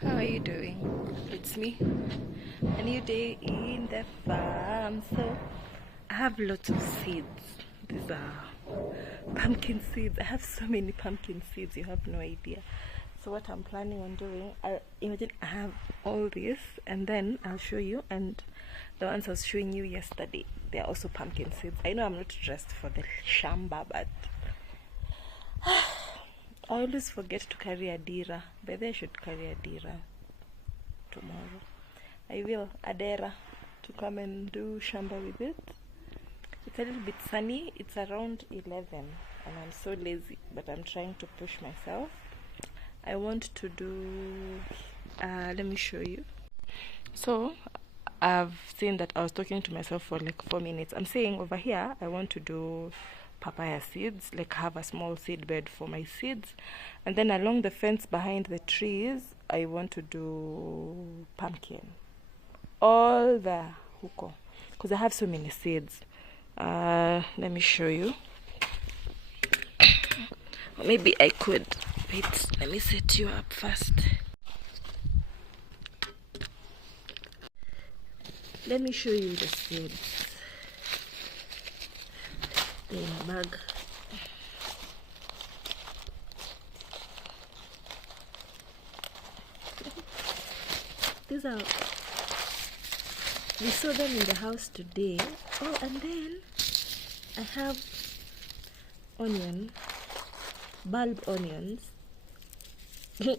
How are you doing? It's me. A new day in the farm. So I have lots of seeds. These are pumpkin seeds. I have so many pumpkin seeds, you have no idea. So what I'm planning on doing, imagine I have all this, and then I'll show you. And the ones I was showing you yesterday, they're also pumpkin seeds. I know I'm not dressed for the shamba, but I always forget to carry a dira. By the way, I should carry a dira tomorrow. I will, Adera, to come and do shamba with it. It's a little bit sunny. It's around 11 and I'm so lazy, but I'm trying to push myself. I want to do, let me show you. So I've seen that I was talking to myself for like 4 minutes. I'm saying over here, I want to do papaya seeds, like have a small seed bed for my seeds. And then along the fence behind the trees, I want to do pumpkin. All the huko, because I have so many seeds. Let me show you. Or maybe I could, wait, let me set you up first. Let me show you the seeds in a bag. These are, we saw them in the house today. Oh, and then I have onion, bulb onions.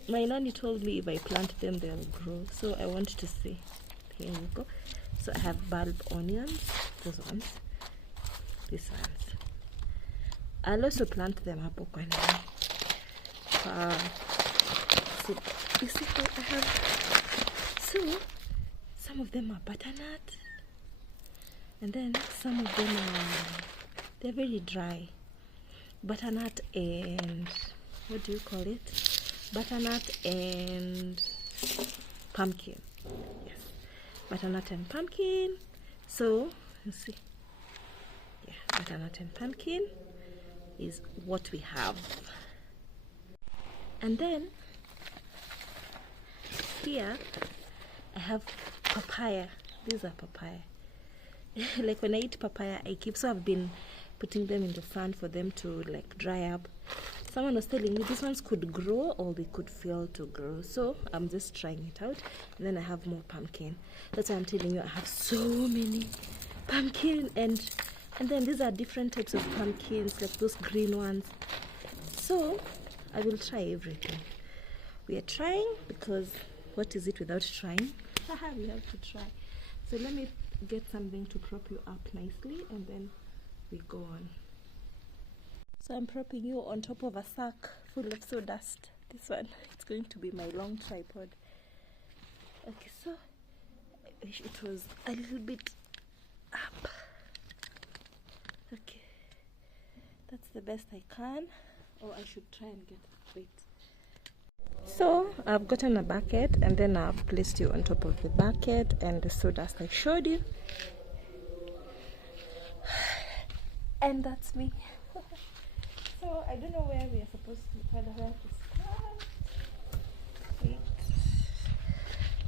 My nanny told me if I plant them they'll grow, so I want to see. Here you go. So I have bulb onions, those ones, these ones. I'll also plant them up. So you see how I have, so some of them are butternut, and then some of them are, they're very dry. Butternut and, what do you call it? Butternut and pumpkin. Yes, butternut and pumpkin. So you see, yeah, butternut and pumpkin is what we have. And then here I have papaya. These are papaya. Like when I eat papaya, I keep, so I've been putting them in the sun for them to like dry up. Someone was telling me these ones could grow or they could fail to grow, so I'm just trying it out. And then I have more pumpkin. That's why I'm telling you I have so many pumpkin, and then these are different types of pumpkins, like those green ones. So I will try everything. We are trying, because what is it without trying? We have to try. So let me get something to prop you up nicely, and then we go on. So I'm propping you on top of a sack full of sawdust. This one, it's going to be my long tripod. Okay, so I wish it was a little bit up. Okay, that's the best I can. Or I should try and get, wait. So I've gotten a bucket, and then I've placed you on top of the bucket and the sawdust I showed you. And that's me. So I don't know where we are supposed to, where to start. Wait,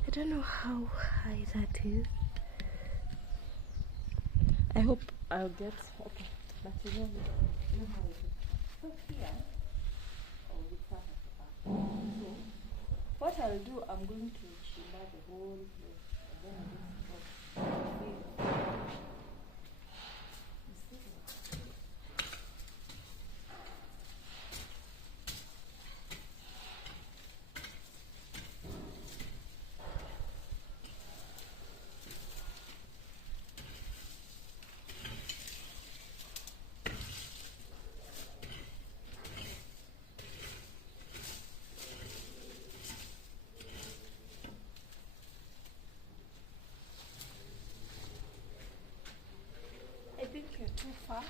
I don't know how high that is. I hope I'll get, okay, but you know how it is. So here, oh, we start at the back. So what I'll do, I'm going to shimmer the whole place, and then I'll just too far.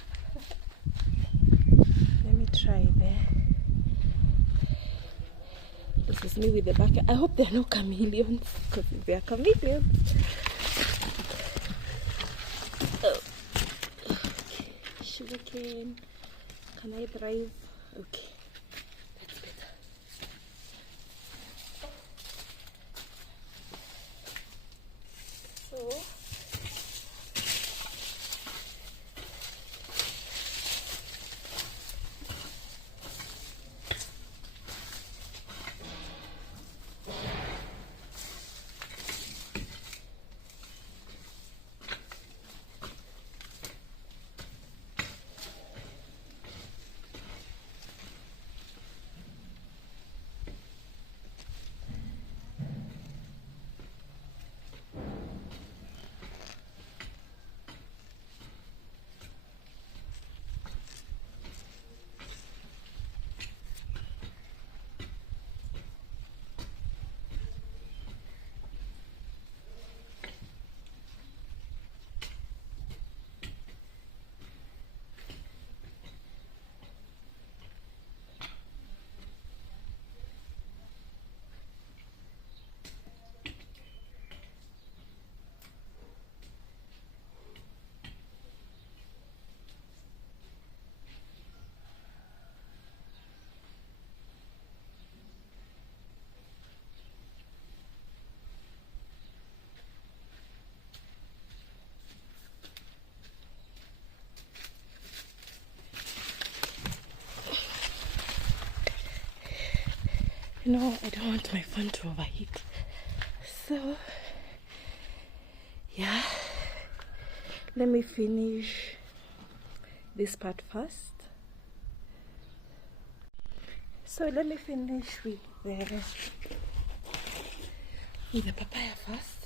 Let me try there. This is me with the bucket. I hope there are no chameleons, because if there are chameleons. Oh. Okay. Sugarcane. Can I thrive? Okay. That's better. know I don't want my phone to overheat. So, yeah. Let me finish this part first. So let me finish with the papaya first.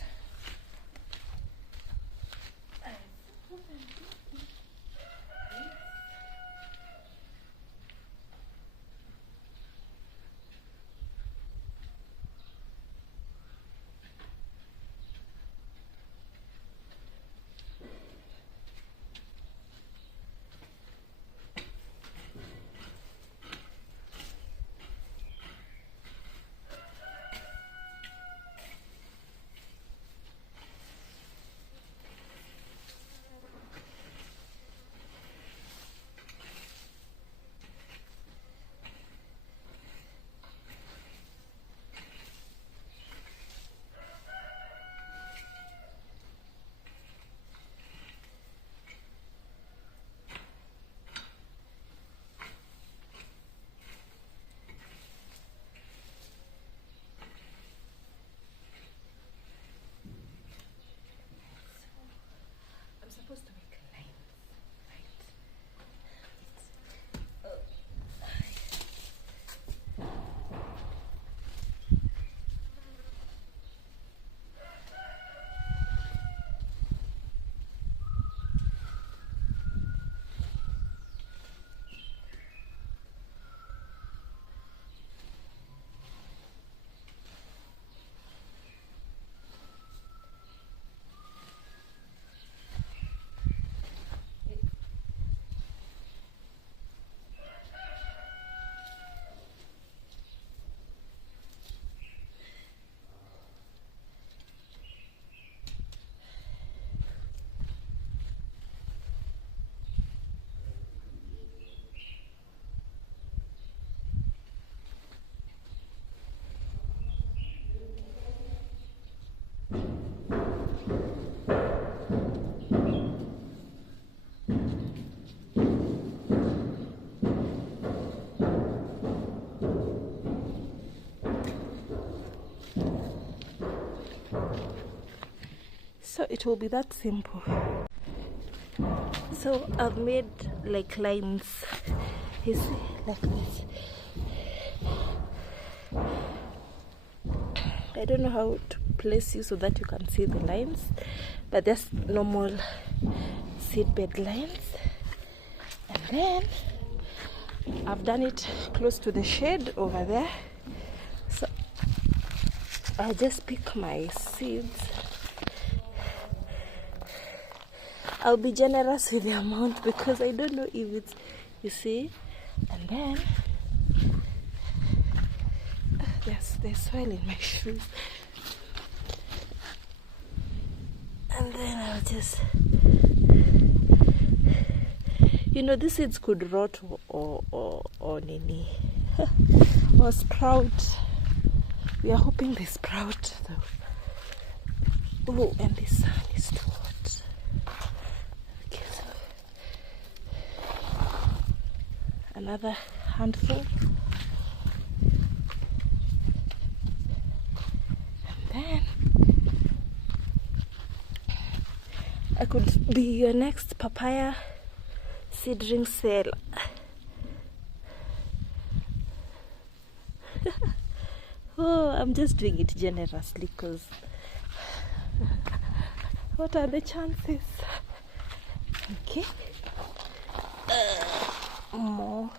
I'm supposed to make lines, right? So it will be that simple. So I've made like lines, you see, like this. I don't know how to place you so that you can see the lines, but just normal seedbed lines. And then I've done it close to the shade over there. So I'll just pick my seeds. I'll be generous with the amount because I don't know if it's, you see. And then there's soil in my shoes. And then I'll just, you know, these seeds could rot or nini or sprout. We are hoping they sprout though. Oh, and the sun is too hot. Okay, so another handful. And then I could be your next papaya seedling seller. Oh, I'm just doing it generously because what are the chances? Okay. More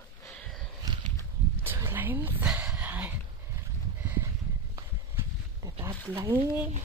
2 lines. The third line.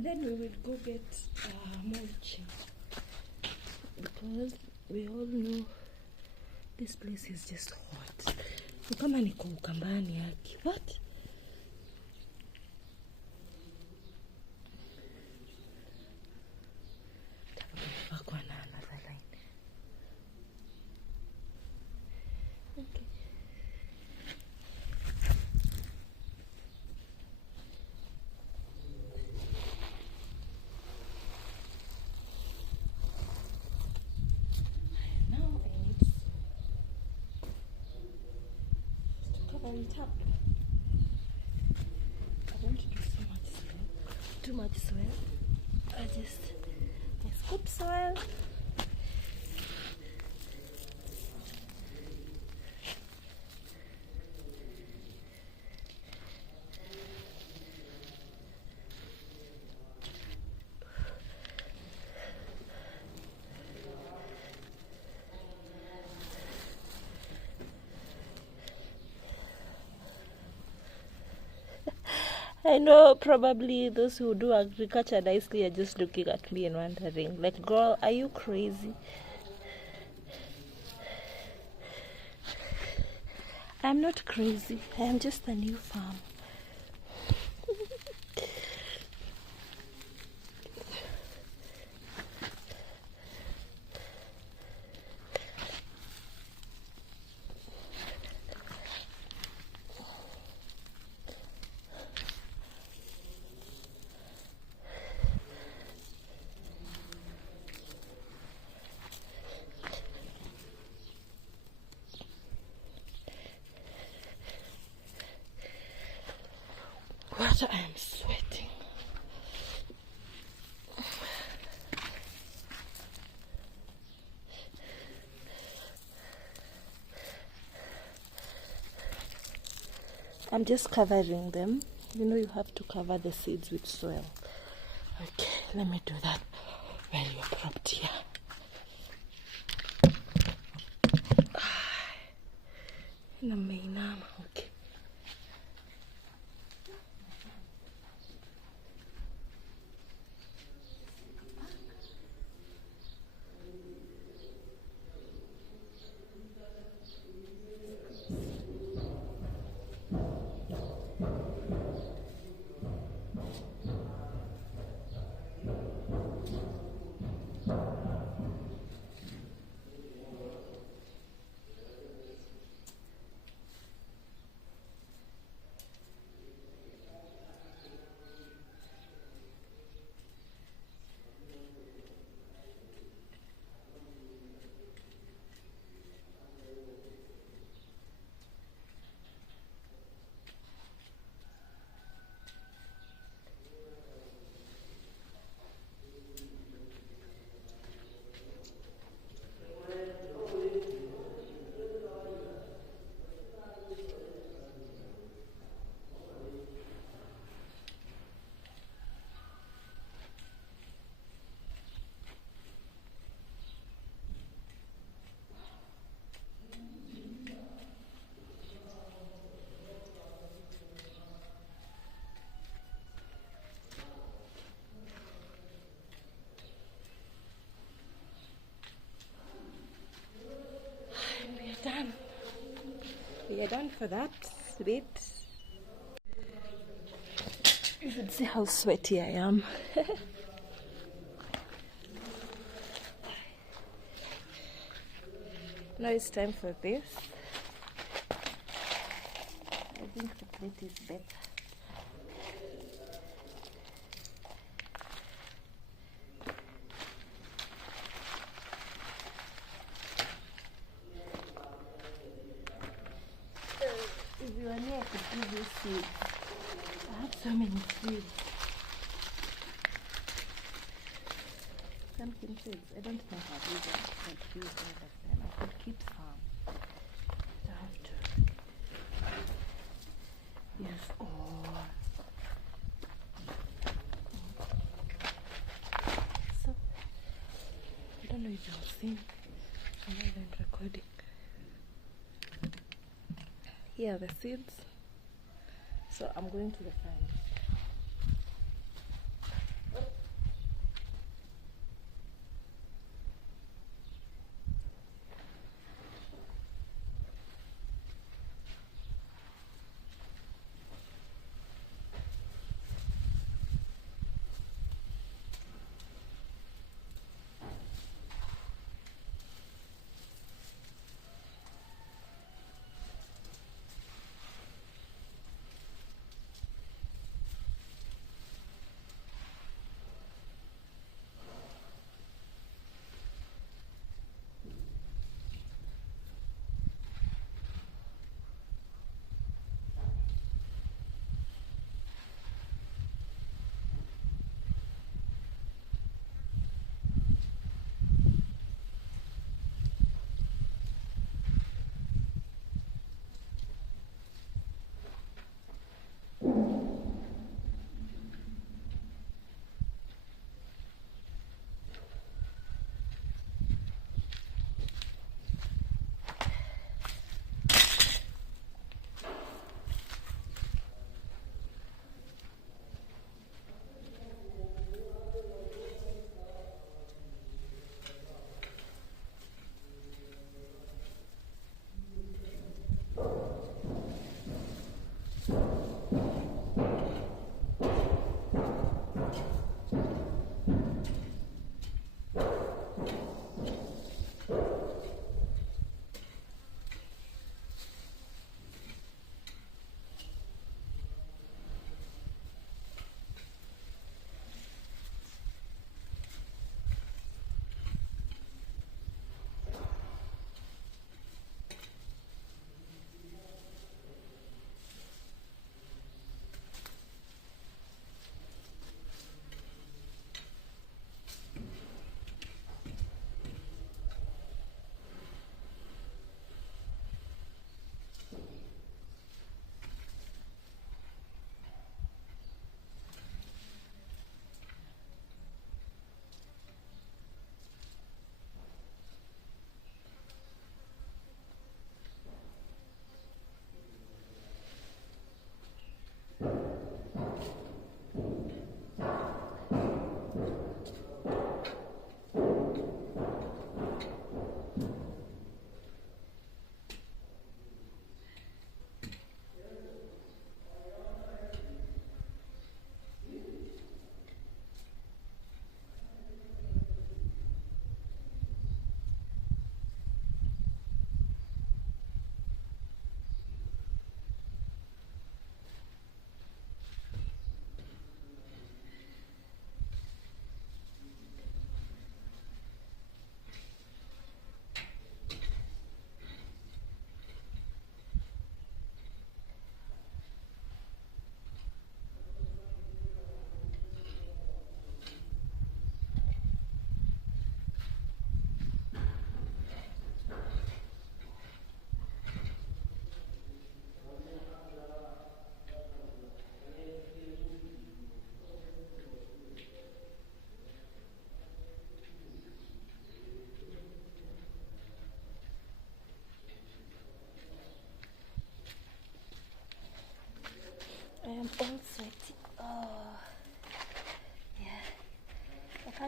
And then we will go get mulching, because we all know this place is just hot. Kama niko Ukambani yake. What? Another line. Okay. Now I need to cover it up. I don't do so much soil. Too much soil. I scoop soil. I know probably those who do agriculture nicely are just looking at me and wondering, like, girl, are you crazy? I'm not crazy. I am just a new farm. What? I am sweating. I'm just covering them. You know, you have to cover the seeds with soil. Okay, let me do that while you're propped here. Okay. Done. We are done for that bit. You should see how sweaty I am. Now it's time for this. I think the plate is better. If you are near, I could give you seeds. I have so many seeds. Pumpkin seeds. I don't know how these are, but use all of them. I could keep some. I have to use all. So, I don't know if you'll see. I'm not even recording. Here are the seeds. So I'm going to the farm.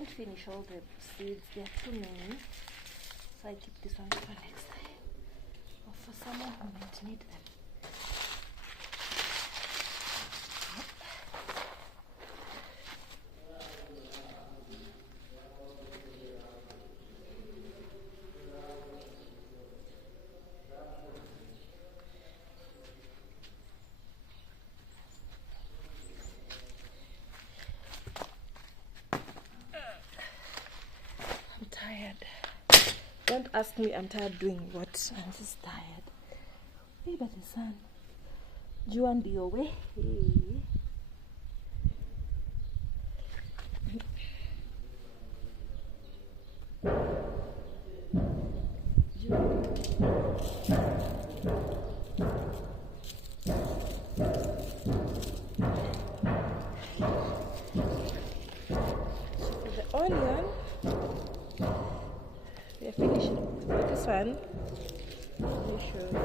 can't finish all the seeds. There are too many. So I keep this one for next time. Or for someone who might need them. I'm tired. Don't ask me I'm tired doing what. I'm just tired. Hey, but the sun. Jua ndio we. The onion, we are finishing with this one. Let me show you.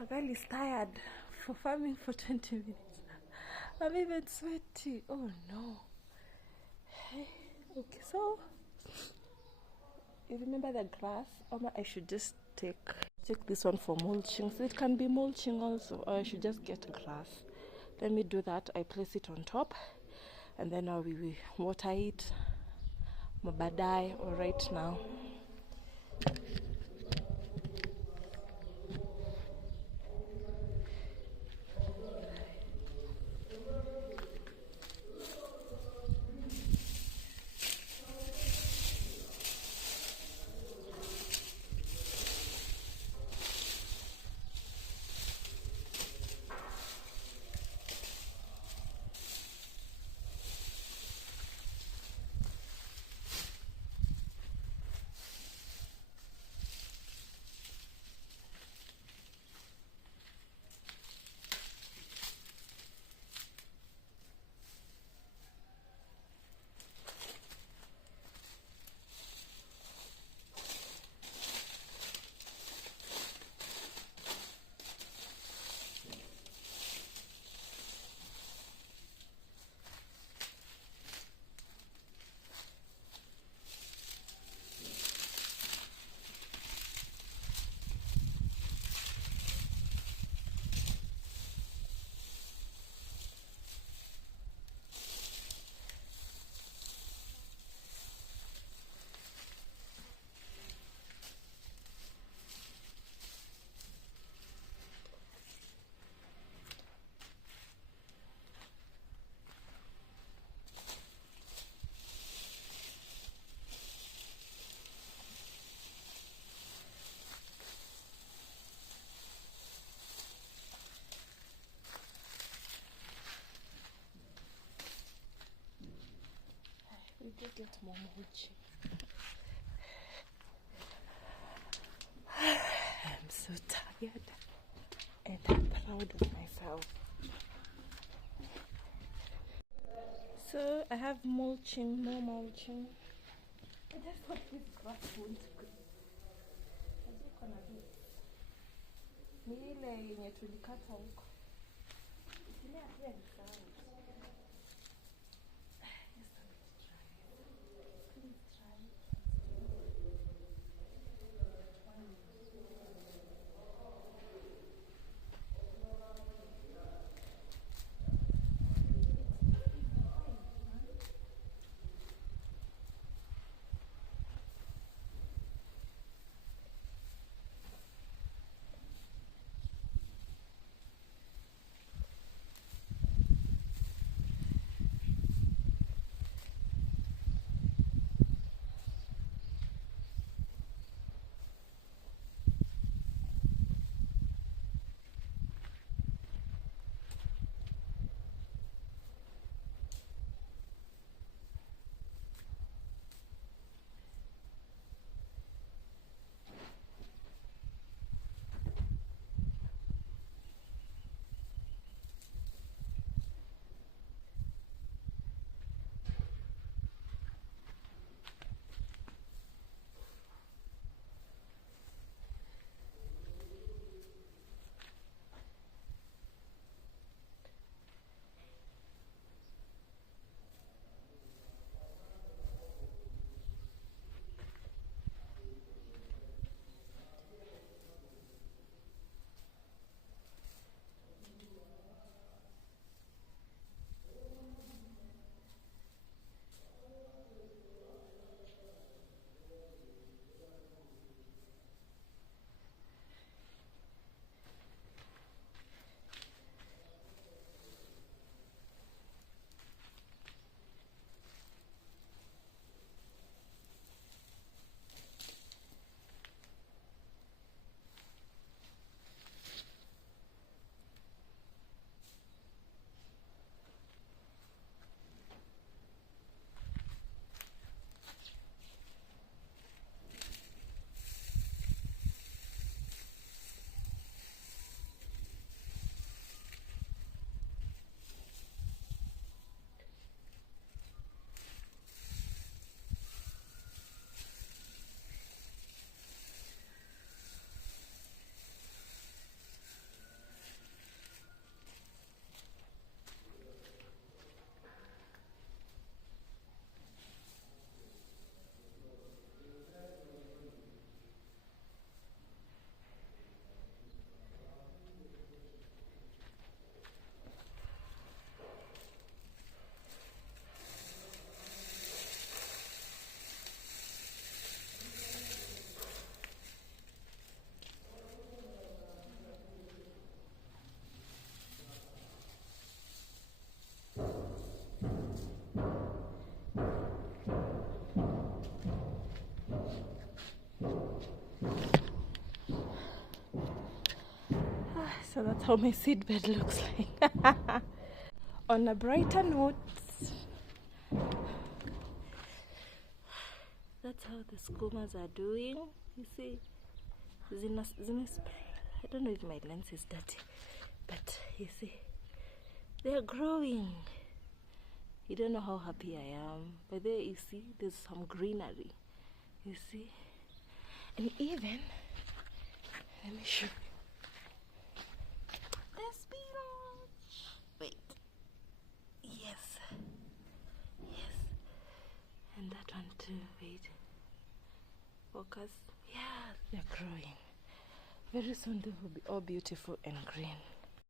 Agali is tired for farming for 20 minutes. I'm even sweaty. Oh no. Okay, so you remember the grass? I should just take this one for mulching. So it can be mulching also, or I should just get grass. Let me do that. I place it on top, and then we will water it. Mabadai or right now. go get more mulching. I'm so tired and I'm proud of myself. So I have mulching, more mulching. I just hope this grass won't grow. Ni ile yenye tulikata huko. Ile hatua ni sawa. So that's how my seedbed looks like. On a brighter note, that's how the skumas are doing. You see, I don't know if my lens is dirty, but you see, they're growing. You don't know how happy I am. But there you see, there's some greenery. You see? And even, let me show you. There's spinach. Wait. Yes. Yes. And that one too. Wait. Focus. Yeah, they're growing. Very soon they will be all beautiful and green.